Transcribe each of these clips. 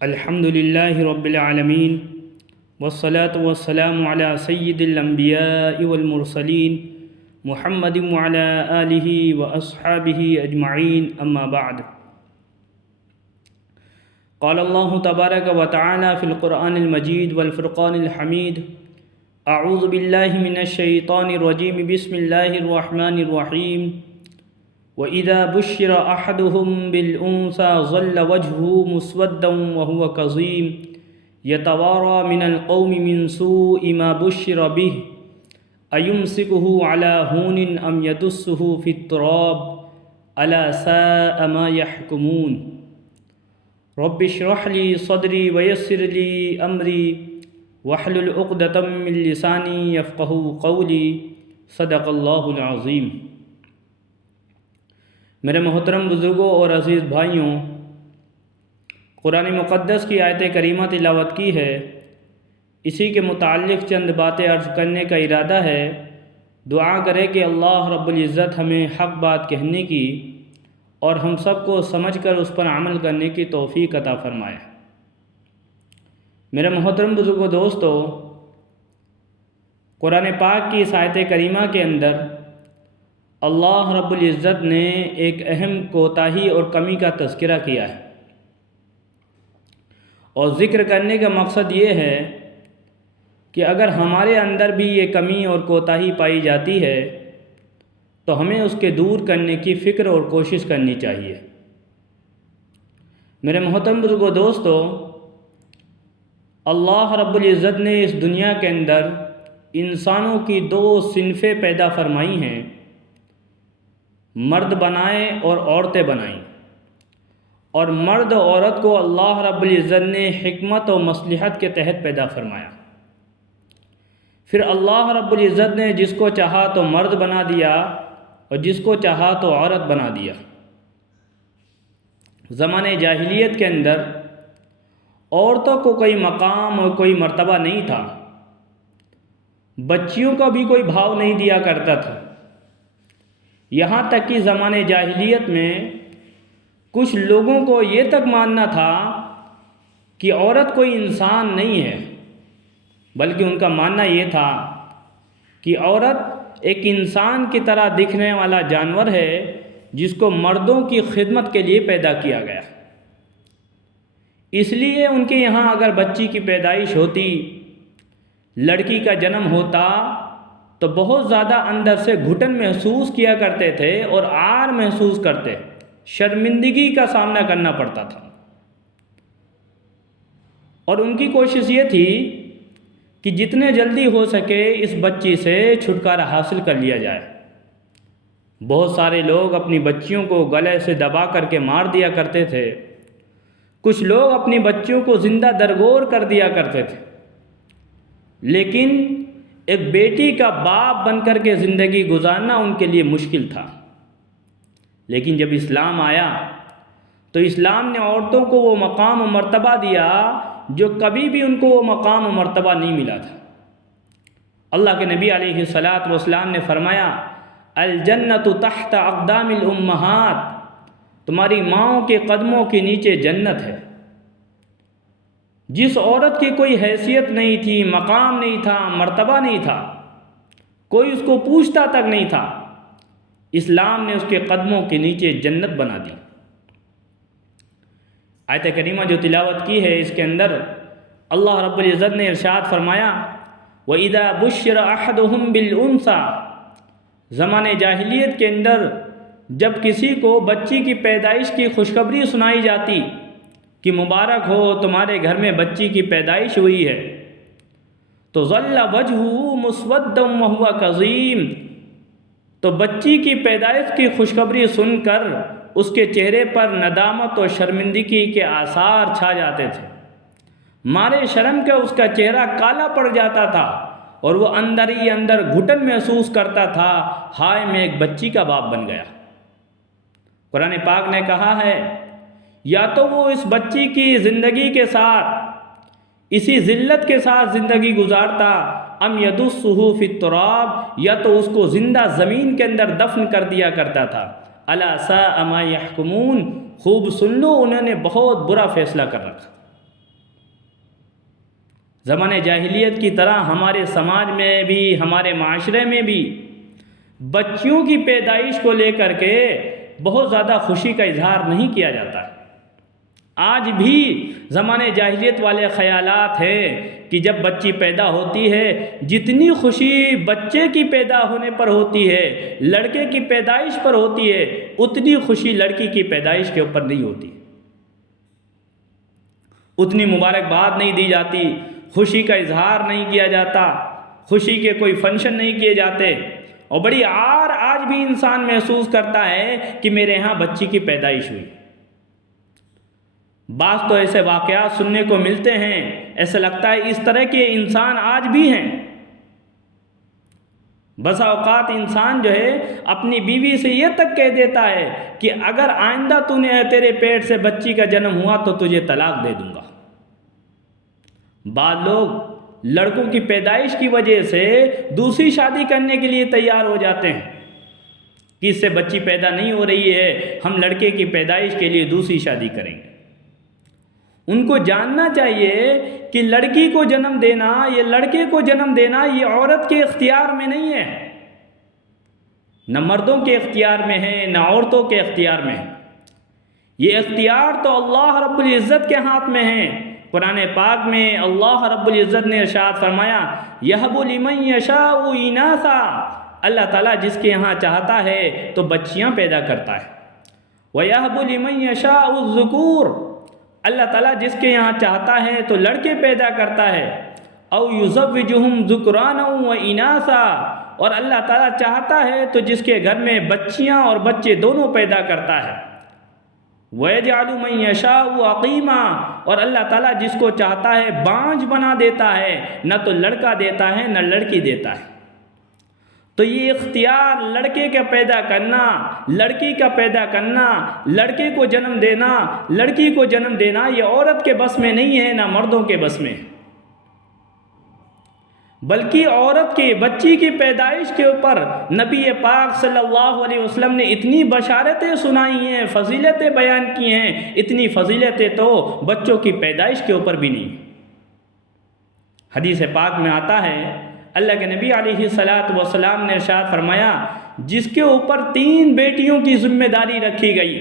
الحمد للہ رب العالمین والصلاة والسلام علی سید الانبیاء والمرسلین محمد وعلی آلہ واصحابہ اجمعین اما بعد قال اللہ تبارک و تعالی فی القرآن المجید والفرقان الحمید اعوذ باللہ من الشیطان الرجیم بسم اللہ الرحمن الرحیم وَإِذَا بُشِّرَ أَحَدُهُمْ بِالْأُنثَى ظَلَّ وَجْهُهُ مُسْوَدًّا وَهُوَ كَظِيمٌ يَتَوَارَى مِنَ الْقَوْمِ مِنْ سُوءِ مَا بُشِّرَ بِهِ أَيُمْسِكُهُ عَلَى هُونٍ أَمْ يَدُسُّهُ فِي التُّرَابِ أَلَا سَاءَ مَا يَحْكُمُونَ رَبِّ اشْرَحْ لِي صَدْرِي وَيَسِّرْ لِي أَمْرِي وَاحْلُلْ عُقْدَةً مِّن لِّسَانِي يَفْقَهُوا قَوْلِي صدق اللہ العظیم۔ میرے محترم بزرگوں اور عزیز بھائیوں، قرآن مقدس کی آیت کریمہ تلاوت کی ہے، اسی کے متعلق چند باتیں عرض کرنے کا ارادہ ہے۔ دعا کرے کہ اللہ رب العزت ہمیں حق بات کہنے کی اور ہم سب کو سمجھ کر اس پر عمل کرنے کی توفیق عطا فرمائے۔ میرے محترم بزرگوں دوستو، قرآن پاک کی اس آیت کریمہ کے اندر اللہ رب العزت نے ایک اہم کوتاہی اور کمی کا تذکرہ کیا ہے، اور ذکر کرنے کا مقصد یہ ہے کہ اگر ہمارے اندر بھی یہ کمی اور کوتاہی پائی جاتی ہے تو ہمیں اس کے دور کرنے کی فکر اور کوشش کرنی چاہیے۔ میرے محترم بزرگوں دوستو، اللہ رب العزت نے اس دنیا کے اندر انسانوں کی دو صنفیں پیدا فرمائی ہیں، مرد بنائے اور عورتیں بنائیں، اور مرد و عورت کو اللہ رب العزت نے حکمت و مصلحت کے تحت پیدا فرمایا۔ پھر اللہ رب العزت نے جس کو چاہا تو مرد بنا دیا اور جس کو چاہا تو عورت بنا دیا۔ زمانے جاہلیت کے اندر عورتوں کو کوئی مقام اور کوئی مرتبہ نہیں تھا، بچیوں کا بھی کوئی بھاؤ نہیں دیا کرتا تھا، یہاں تک کہ زمانے جاہلیت میں کچھ لوگوں کو یہ تک ماننا تھا کہ عورت کوئی انسان نہیں ہے، بلکہ ان کا ماننا یہ تھا کہ عورت ایک انسان کی طرح دکھنے والا جانور ہے جس کو مردوں کی خدمت کے لیے پیدا کیا گیا۔ اس لیے ان کے یہاں اگر بچی کی پیدائش ہوتی، لڑکی کا جنم ہوتا تو بہت زیادہ اندر سے گھٹن محسوس کیا کرتے تھے اور عار محسوس کرتے، شرمندگی کا سامنا کرنا پڑتا تھا، اور ان کی کوشش یہ تھی کہ جتنے جلدی ہو سکے اس بچی سے چھٹکارا حاصل کر لیا جائے۔ بہت سارے لوگ اپنی بچیوں کو گلے سے دبا کر کے مار دیا کرتے تھے، کچھ لوگ اپنی بچیوں کو زندہ درگور کر دیا کرتے تھے، لیکن ایک بیٹی کا باپ بن کر کے زندگی گزارنا ان کے لیے مشکل تھا۔ لیکن جب اسلام آیا تو اسلام نے عورتوں کو وہ مقام و مرتبہ دیا جو کبھی بھی ان کو وہ مقام و مرتبہ نہیں ملا تھا۔ اللہ کے نبی علیہ الصلاۃ والسلام نے فرمایا، الجنت تحت اقدام الامہات، تمہاری ماؤں کے قدموں کے نیچے جنت ہے۔ جس عورت کی کوئی حیثیت نہیں تھی، مقام نہیں تھا، مرتبہ نہیں تھا، کوئی اس کو پوچھتا تک نہیں تھا، اسلام نے اس کے قدموں کے نیچے جنت بنا دی۔ آیت کریمہ جو تلاوت کی ہے، اس کے اندر اللہ رب العزت نے ارشاد فرمایا، وَإِذَا بُشِّرَ أَحَدُهُمْ بِالْأُنثَى، زمانے جاہلیت کے اندر جب کسی کو بچی کی پیدائش کی خوشخبری سنائی جاتی کہ مبارک ہو تمہارے گھر میں بچی کی پیدائش ہوئی ہے، تو ظل وجہہ مسودا وہو کظیم، تو بچی کی پیدائش کی خوشخبری سن کر اس کے چہرے پر ندامت اور شرمندگی کے آثار چھا جاتے تھے، مارے شرم کے اس کا چہرہ کالا پڑ جاتا تھا اور وہ اندر ہی اندر گھٹن محسوس کرتا تھا، ہائے میں ایک بچی کا باپ بن گیا۔ قرآن پاک نے کہا ہے، یا تو وہ اس بچی کی زندگی کے ساتھ اسی ذلت کے ساتھ زندگی گزارتا، ام یدسہ فی التراب، یا تو اس کو زندہ زمین کے اندر دفن کر دیا کرتا تھا۔ الا ساء ما یحکمون، خوب سن لو، انہوں نے بہت برا فیصلہ کر رکھا۔ زمانے جاہلیت کی طرح ہمارے سماج میں بھی، ہمارے معاشرے میں بھی بچیوں کی پیدائش کو لے کر کے بہت زیادہ خوشی کا اظہار نہیں کیا جاتا ہے۔ آج بھی زمانے جاہلیت والے خیالات ہیں کہ جب بچی پیدا ہوتی ہے، جتنی خوشی بچے کی پیدا ہونے پر ہوتی ہے، لڑکے کی پیدائش پر ہوتی ہے، اتنی خوشی لڑکی کی پیدائش کے اوپر نہیں ہوتی، اتنی مبارکباد نہیں دی جاتی، خوشی کا اظہار نہیں کیا جاتا، خوشی کے کوئی فنکشن نہیں کیے جاتے، اور بڑی عار آج بھی انسان محسوس کرتا ہے کہ میرے ہاں بچی کی پیدائش ہوئی۔ بعض تو ایسے واقعات سننے کو ملتے ہیں، ایسا لگتا ہے اس طرح کے انسان آج بھی ہیں۔ بسا اوقات انسان جو ہے اپنی بیوی سے یہ تک کہہ دیتا ہے کہ اگر آئندہ تیرے پیٹ سے بچی کا جنم ہوا تو تجھے طلاق دے دوں گا۔ بعض لوگ لڑکوں کی پیدائش کی وجہ سے دوسری شادی کرنے کے لیے تیار ہو جاتے ہیں کہ اس سے بچی پیدا نہیں ہو رہی ہے، ہم لڑکے کی پیدائش کے لیے دوسری شادی کریں گے۔ ان کو جاننا چاہیے کہ لڑکی کو جنم دینا، یہ لڑکے کو جنم دینا، یہ عورت کے اختیار میں نہیں ہے، نہ مردوں کے اختیار میں ہے، نہ عورتوں کے اختیار میں ہے۔ یہ اختیار تو اللہ رب العزت کے ہاتھ میں ہے۔ قرآن پاک میں اللہ رب العزت نے ارشاد فرمایا، یَهَبُ لِمَن یَشَاءُ إِنَاثًا، اللہ تعالیٰ جس کے یہاں چاہتا ہے تو بچیاں پیدا کرتا ہے۔ وَيَهَبُ لِمَن يَشَاءُ الذُّكُورَ، اللہ تعالیٰ جس کے یہاں چاہتا ہے تو لڑکے پیدا کرتا ہے۔ او یزوجہم ذکرانا و اناثا، اور اللہ تعالیٰ چاہتا ہے تو جس کے گھر میں بچیاں اور بچے دونوں پیدا کرتا ہے۔ وَيَجْعَلُ مَن يَشَاءُ عَقِيمًا، اور اللہ تعالیٰ جس کو چاہتا ہے بانجھ بنا دیتا ہے، نہ تو لڑکا دیتا ہے نہ لڑکی دیتا ہے۔ تو یہ اختیار لڑکے کا پیدا کرنا، لڑکی کا پیدا کرنا، لڑکے کو جنم دینا، لڑکی کو جنم دینا، یہ عورت کے بس میں نہیں ہے، نہ مردوں کے بس میں، بلکہ عورت کے بچی کی پیدائش کے اوپر نبی پاک صلی اللہ علیہ وسلم نے اتنی بشارتیں سنائی ہیں، فضیلتیں بیان کی ہیں، اتنی فضیلتیں تو بچوں کی پیدائش کے اوپر بھی نہیں۔ حدیث پاک میں آتا ہے، اللہ کے نبی علیہ الصلاۃ نے ارشاد فرمایا، جس کے اوپر 3 بیٹیوں کی ذمہ داری رکھی گئی،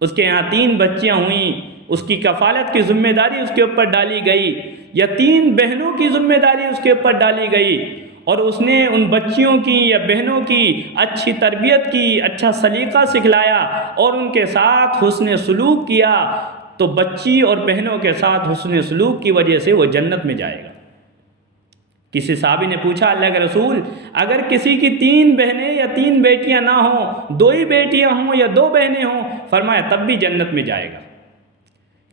اس کے یہاں 3 بچیاں ہوئیں، اس کی کفالت کی ذمہ داری اس کے اوپر ڈالی گئی، یا 3 بہنوں کی ذمہ داری اس کے اوپر ڈالی گئی، اور اس نے ان بچیوں کی یا بہنوں کی اچھی تربیت کی، اچھا سلیقہ سکھلایا اور ان کے ساتھ حسن سلوک کیا، تو بچی اور بہنوں کے ساتھ حسن سلوک کی وجہ سے وہ جنت میں جائے گا۔ کسی صحابی نے پوچھا، اللہ کے رسول، اگر کسی کی 3 بہنیں یا 3 بیٹیاں نہ ہوں، 2 ہی بیٹیاں ہوں یا 2 بہنیں ہوں، فرمایا تب بھی جنت میں جائے گا۔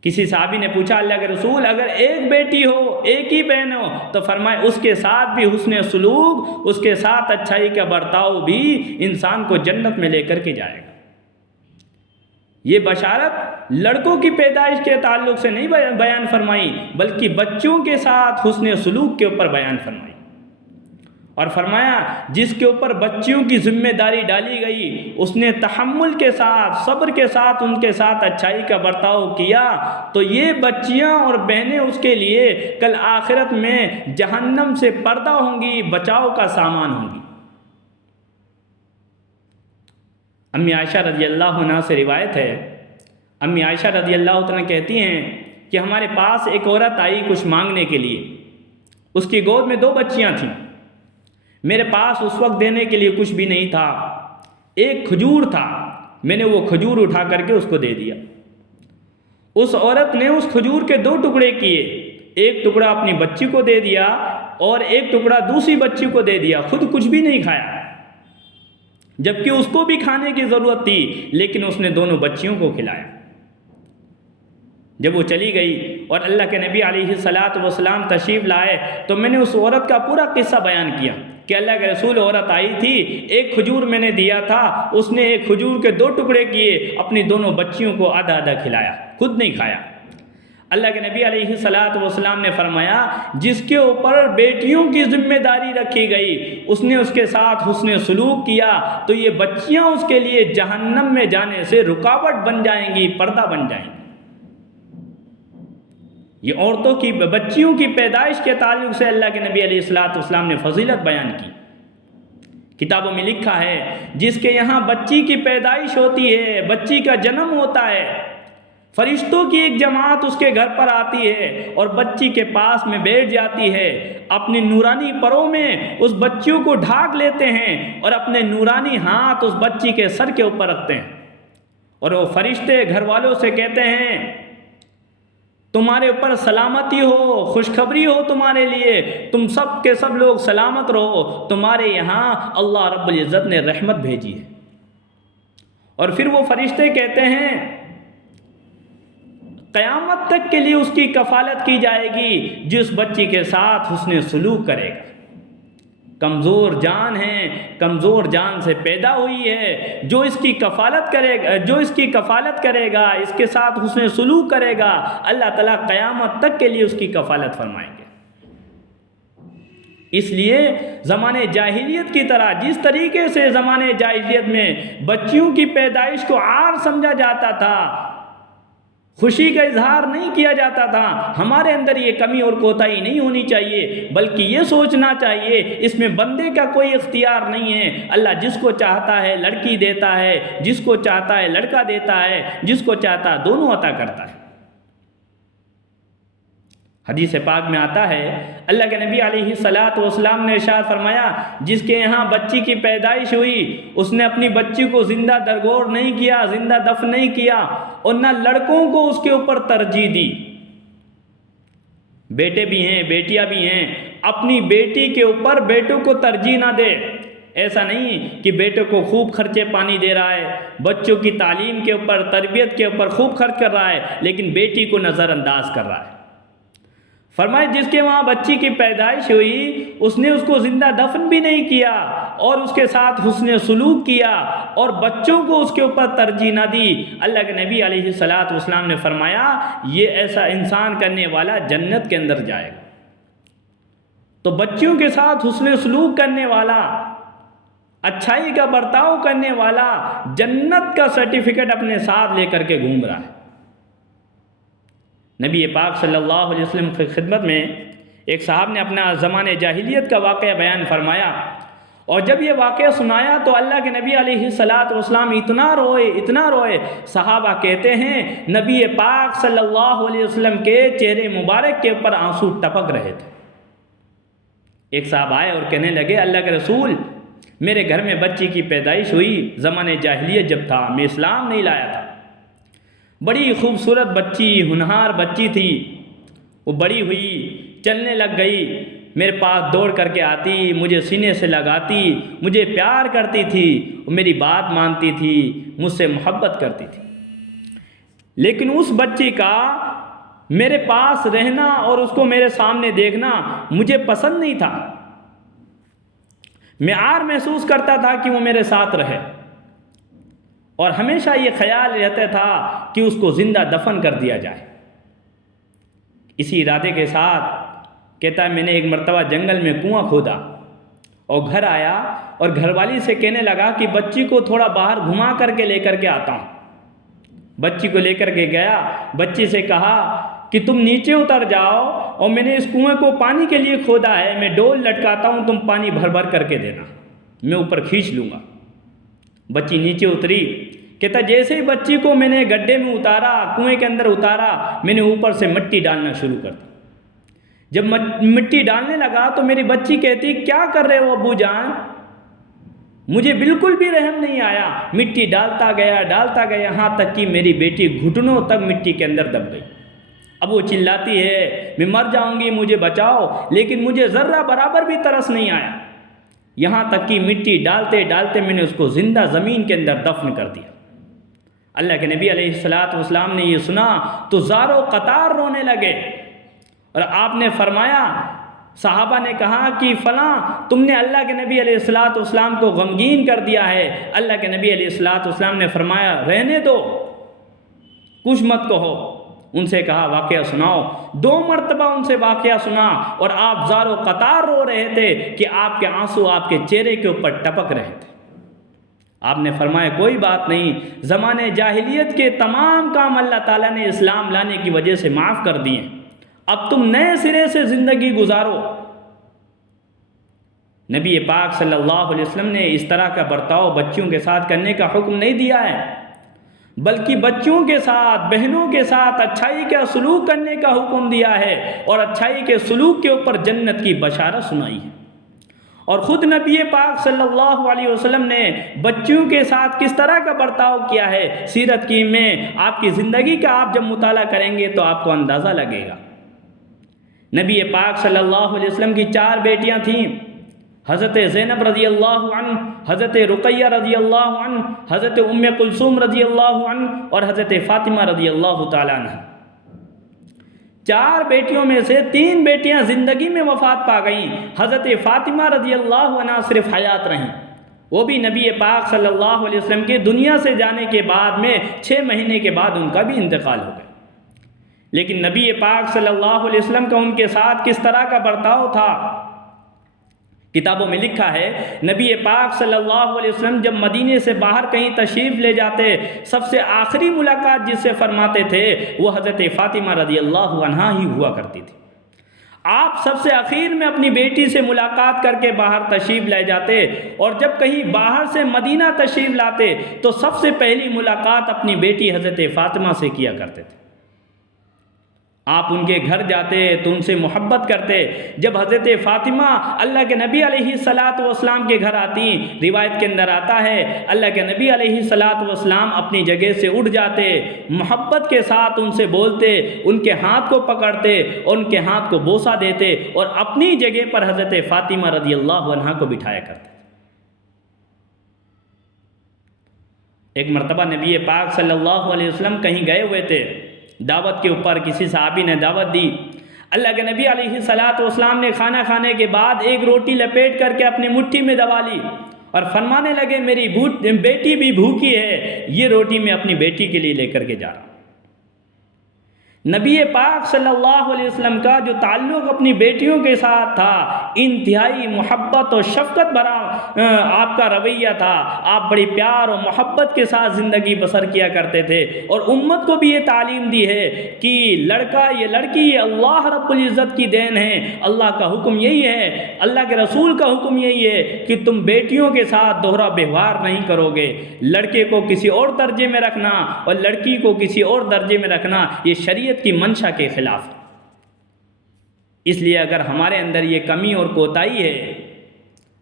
کسی صحابی نے پوچھا، اللہ کے رسول، اگر 1 بیٹی ہو، 1 ہی بہن ہو، تو فرمایا اس کے ساتھ بھی حسن سلوک، اس کے ساتھ اچھائی کا برتاؤ بھی انسان کو جنت میں لے کر کے جائے گا۔ یہ بشارت لڑکوں کی پیدائش کے تعلق سے نہیں بیان فرمائی، بلکہ بچوں کے ساتھ حسن سلوک کے اوپر بیان فرمائی، اور فرمایا جس کے اوپر بچیوں کی ذمہ داری ڈالی گئی، اس نے تحمل کے ساتھ، صبر کے ساتھ ان کے ساتھ اچھائی کا برتاؤ کیا، تو یہ بچیاں اور بہنیں اس کے لیے کل آخرت میں جہنم سے پردہ ہوں گی، بچاؤ کا سامان ہوں گی۔ امی عائشہ رضی اللہ عنہ سے روایت ہے، امی عائشہ رضی اللہ عنہ کہتی ہیں کہ ہمارے پاس ایک عورت آئی کچھ مانگنے کے لیے، اس کی گود میں 2 بچیاں تھیں، میرے پاس اس وقت دینے کے لیے کچھ بھی نہیں تھا، ایک کھجور تھا، میں نے وہ کھجور اٹھا کر کے اس کو دے دیا۔ اس عورت نے اس کھجور کے 2 ٹکڑے کیے، ایک ٹکڑا اپنی بچی کو دے دیا اور ایک ٹکڑا دوسری بچی کو دے دیا، خود کچھ بھی نہیں کھایا، جبکہ اس کو بھی کھانے کی ضرورت تھی، لیکن اس نے دونوں بچیوں کو کھلایا۔ جب وہ چلی گئی اور اللہ کے نبی علیہ الصلاۃ تشریف لائے تو میں نے اس عورت کا پورا قصہ بیان کیا کہ اللہ کے رسول، عورت آئی تھی، ایک کھجور میں نے دیا تھا، اس نے ایک کھجور کے 2 ٹکڑے کیے، اپنی دونوں بچیوں کو آدھا آدھا کھلایا، خود نہیں کھایا۔ اللہ کے نبی علیہ الصلاۃ نے فرمایا، جس کے اوپر بیٹیوں کی ذمہ داری رکھی گئی، اس نے اس کے ساتھ حسن سلوک کیا، تو یہ بچیاں اس کے لیے جہنم میں جانے سے رکاوٹ بن جائیں گی، پردہ بن جائیں گی۔ یہ عورتوں کی بچیوں کی پیدائش کے تعلق سے اللہ کے نبی علیہ الصلوۃ والسلام نے فضیلت بیان کی۔ کتابوں میں لکھا ہے جس کے یہاں بچی کی پیدائش ہوتی ہے، بچی کا جنم ہوتا ہے، فرشتوں کی ایک جماعت اس کے گھر پر آتی ہے اور بچی کے پاس میں بیٹھ جاتی ہے، اپنی نورانی پروں میں اس بچیوں کو ڈھانک لیتے ہیں اور اپنے نورانی ہاتھ اس بچی کے سر کے اوپر رکھتے ہیں، اور وہ فرشتے گھر والوں سے کہتے ہیں تمہارے اوپر سلامتی ہو، خوشخبری ہو تمہارے لیے، تم سب کے سب لوگ سلامت رہو، تمہارے یہاں اللہ رب العزت نے رحمت بھیجی ہے۔ اور پھر وہ فرشتے کہتے ہیں قیامت تک کے لیے اس کی کفالت کی جائے گی جس بچی کے ساتھ حسن سلوک کرے گا۔ کمزور جان ہے، کمزور جان سے پیدا ہوئی ہے، جو اس کی کفالت کرے گا، اس کے ساتھ حسن سلوک کرے گا، اللہ تعالیٰ قیامت تک کے لیے اس کی کفالت فرمائیں گے۔ اس لیے زمانے جاہلیت کی طرح جس طریقے سے زمانے جاہلیت میں بچیوں کی پیدائش کو عار سمجھا جاتا تھا، خوشی کا اظہار نہیں کیا جاتا تھا، ہمارے اندر یہ کمی اور کوتاہی نہیں ہونی چاہیے، بلکہ یہ سوچنا چاہیے اس میں بندے کا کوئی اختیار نہیں ہے۔ اللہ جس کو چاہتا ہے لڑکی دیتا ہے، جس کو چاہتا ہے لڑکا دیتا ہے، جس کو چاہتا ہے دونوں عطا کرتا ہے۔ حدیث پاک میں آتا ہے اللہ کے نبی علیہ الصلوۃ والسلام نے ارشاد فرمایا جس کے یہاں بچی کی پیدائش ہوئی اس نے اپنی بچی کو زندہ درگور نہیں کیا، زندہ دفن نہیں کیا، اور نہ لڑکوں کو اس کے اوپر ترجیح دی۔ بیٹے بھی ہیں، بیٹیاں بھی ہیں، اپنی بیٹی کے اوپر بیٹوں کو ترجیح نہ دے۔ ایسا نہیں کہ بیٹوں کو خوب خرچے پانی دے رہا ہے، بچوں کی تعلیم کے اوپر، تربیت کے اوپر خوب خرچ کر رہا ہے، لیکن بیٹی کو نظر انداز کر رہا ہے۔ فرمائے جس کے وہاں بچی کی پیدائش ہوئی اس نے اس کو زندہ دفن بھی نہیں کیا اور اس کے ساتھ حسن سلوک کیا اور بچوں کو اس کے اوپر ترجیح نہ دی۔ اللہ کے نبی علیہ الصلوۃ والسلام نے فرمایا یہ ایسا انسان کرنے والا جنت کے اندر جائے گا۔ تو بچیوں کے ساتھ حسن سلوک کرنے والا، اچھائی کا برتاؤ کرنے والا جنت کا سرٹیفکیٹ اپنے ساتھ لے کر کے گھوم رہا ہے۔ نبی پاک صلی اللہ علیہ وسلم کی خدمت میں ایک صاحب نے اپنا زمانے جاہلیت کا واقعہ بیان فرمایا، اور جب یہ واقعہ سنایا تو اللہ کے نبی علیہ الصلوۃ والسلام اتنا روئے، صحابہ کہتے ہیں نبی پاک صلی اللہ علیہ وسلم کے چہرے مبارک کے اوپر آنسو ٹپک رہے تھے۔ ایک صاحب آئے اور کہنے لگے اللہ کے رسول میرے گھر میں بچی کی پیدائش ہوئی، زمانے جاہلیت جب تھا، میں اسلام نہیں لایا تھا، بڑی خوبصورت بچی، ہونہار بچی تھی، وہ بڑی ہوئی، چلنے لگ گئی، میرے پاس دوڑ کر کے آتی، مجھے سینے سے لگاتی، مجھے پیار کرتی تھی، وہ میری بات مانتی تھی، مجھ سے محبت کرتی تھی، لیکن اس بچی کا میرے پاس رہنا اور اس کو میرے سامنے دیکھنا مجھے پسند نہیں تھا، میں عار محسوس کرتا تھا کہ وہ میرے ساتھ رہے، اور ہمیشہ یہ خیال رہتا تھا کہ اس کو زندہ دفن کر دیا جائے۔ اسی ارادے کے ساتھ کہتا ہے میں نے ایک مرتبہ جنگل میں کنواں کھودا اور گھر آیا اور گھر والی سے کہنے لگا کہ بچی کو تھوڑا باہر گھما کر کے لے کر کے آتا ہوں۔ بچی کو لے کر کے گیا، بچی سے کہا کہ تم نیچے اتر جاؤ اور میں نے اس کنویں کو پانی کے لیے کھودا ہے، میں ڈول لٹکاتا ہوں، تم پانی بھر بھر کر کے دینا، میں اوپر کھینچ لوں گا۔ بچی نیچے اتری، کہتا جیسے ہی بچی کو میں نے گڈھے میں اتارا، کنویں کے اندر اتارا، میں نے اوپر سے مٹی ڈالنا شروع کر دی۔ جب مٹی ڈالنے لگا تو میری بچی کہتی کیا کر رہے ہو ابو جان؟ مجھے بالکل بھی رحم نہیں آیا، مٹی ڈالتا گیا یہاں تک کہ میری بیٹی گھٹنوں تک مٹی کے اندر دب گئی۔ اب وہ چلاتی ہے میں مر جاؤں گی، مجھے بچاؤ، لیکن مجھے ذرہ برابر بھی ترس نہیں آیا، یہاں تک کہ مٹی ڈالتے ڈالتے میں نے اس کو زندہ زمین کے اندر دفن کر دیا۔ اللہ کے نبی علیہ الصلوۃ والسلام نے یہ سنا تو زاروں قطار رونے لگے، اور آپ نے فرمایا، صحابہ نے کہا کہ فلاں تم نے اللہ کے نبی علیہ الصلوۃ والسلام کو غمگین کر دیا ہے۔ اللہ کے نبی علیہ الصلوۃ والسلام نے فرمایا رہنے دو، کچھ مت کہو۔ ان سے کہا واقعہ سناؤ، 2 مرتبہ ان سے واقعہ سنا، اور آپ زاروں قطار رو رہے تھے کہ آپ کے آنسو آپ کے چہرے کے اوپر ٹپک رہے تھے۔ آپ نے فرمایا کوئی بات نہیں، زمانے جاہلیت کے تمام کام اللہ تعالیٰ نے اسلام لانے کی وجہ سے معاف کر دیے، اب تم نئے سرے سے زندگی گزارو۔ نبی پاک صلی اللہ علیہ وسلم نے اس طرح کا برتاؤ بچیوں کے ساتھ کرنے کا حکم نہیں دیا ہے، بلکہ بچوں کے ساتھ، بہنوں کے ساتھ اچھائی کا سلوک کرنے کا حکم دیا ہے، اور اچھائی کے سلوک کے اوپر جنت کی بشارت سنائی ہے۔ اور خود نبی پاک صلی اللہ علیہ وسلم نے بچیوں کے ساتھ کس طرح کا برتاؤ کیا ہے، سیرت کی میں آپ کی زندگی کا آپ جب مطالعہ کریں گے تو آپ کو اندازہ لگے گا۔ نبی پاک صلی اللہ علیہ وسلم کی 4 بیٹیاں تھیں، حضرت زینب رضی اللہ عنہ، حضرت رقیہ رضی اللہ عنہ، حضرت ام کلثوم رضی اللہ عنہ، اور حضرت فاطمہ رضی اللہ تعالیٰ عنہ۔ 4 بیٹیوں میں سے 3 بیٹیاں زندگی میں وفات پا گئیں، حضرت فاطمہ رضی اللہ عنہ صرف حیات رہیں، وہ بھی نبی پاک صلی اللہ علیہ وسلم کے دنیا سے جانے کے بعد میں 6 مہینے کے بعد ان کا بھی انتقال ہو گیا۔ لیکن نبی پاک صلی اللہ علیہ وسلم کا ان کے ساتھ کس طرح کا برتاؤ تھا، کتابوں میں لکھا ہے نبی پاک صلی اللہ علیہ وسلم جب مدینے سے باہر کہیں تشریف لے جاتے، سب سے آخری ملاقات جس سے فرماتے تھے وہ حضرت فاطمہ رضی اللہ عنہا ہی ہوا کرتی تھی۔ آپ سب سے اخیر میں اپنی بیٹی سے ملاقات کر کے باہر تشریف لے جاتے، اور جب کہیں باہر سے مدینہ تشریف لاتے تو سب سے پہلی ملاقات اپنی بیٹی حضرت فاطمہ سے کیا کرتے تھے۔ آپ ان کے گھر جاتے تو ان سے محبت کرتے۔ جب حضرت فاطمہ اللہ کے نبی علیہ الصلاۃ والسلام کے گھر آتی، روایت کے اندر آتا ہے اللہ کے نبی علیہ الصلاۃ والسلام اپنی جگہ سے اٹھ جاتے، محبت کے ساتھ ان سے بولتے، ان کے ہاتھ کو پکڑتے اور ان کے ہاتھ کو بوسہ دیتے، اور اپنی جگہ پر حضرت فاطمہ رضی اللہ عنہا کو بٹھایا کرتے۔ ایک مرتبہ نبی پاک صلی اللہ علیہ وسلم کہیں گئے ہوئے تھے، دعوت کے اوپر کسی صحابی نے دعوت دی، اللہ کے نبی علیہ الصلاۃ والسلام نے کھانا کھانے کے بعد ایک روٹی لپیٹ کر کے اپنی مٹھی میں دبا لی اور فرمانے لگے میری بیٹی بھی بھوکی ہے، یہ روٹی میں اپنی بیٹی کے لیے لے کر کے جا رہا ہوں۔ نبی پاک صلی اللہ علیہ وسلم کا جو تعلق اپنی بیٹیوں کے ساتھ تھا، انتہائی محبت اور شفقت بھرا آپ کا رویہ تھا۔ آپ بڑی پیار اور محبت کے ساتھ زندگی بسر کیا کرتے تھے، اور امت کو بھی یہ تعلیم دی ہے کہ لڑکا یہ لڑکی یہ اللہ رب العزت کی دین ہے۔ اللہ کا حکم یہی ہے، اللہ کے رسول کا حکم یہی ہے کہ تم بیٹیوں کے ساتھ دوہرا ویوہار نہیں کرو گے۔ لڑکے کو کسی اور درجے میں رکھنا اور لڑکی کو کسی اور درجے میں رکھنا یہ شریعت کی منشا کے خلاف ہے۔ اس لیے اگر ہمارے اندر یہ کمی اور کوتاہی ہے،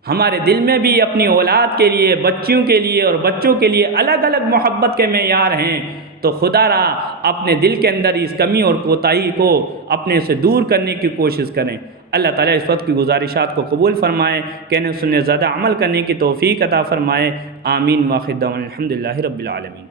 ہمارے دل میں بھی اپنی اولاد کے لیے، بچیوں کے لیے اور بچوں کے لیے الگ الگ محبت کے معیار ہیں، تو خدا را اپنے دل کے اندر اس کمی اور کوتاہی کو اپنے سے دور کرنے کی کوشش کریں۔ اللہ تعالیٰ اس وقت کی گزارشات کو قبول فرمائے، کہنے سننے زیادہ عمل کرنے کی توفیق عطا فرمائے۔ آمین واخر دعوانا الحمدللہ رب العالمین۔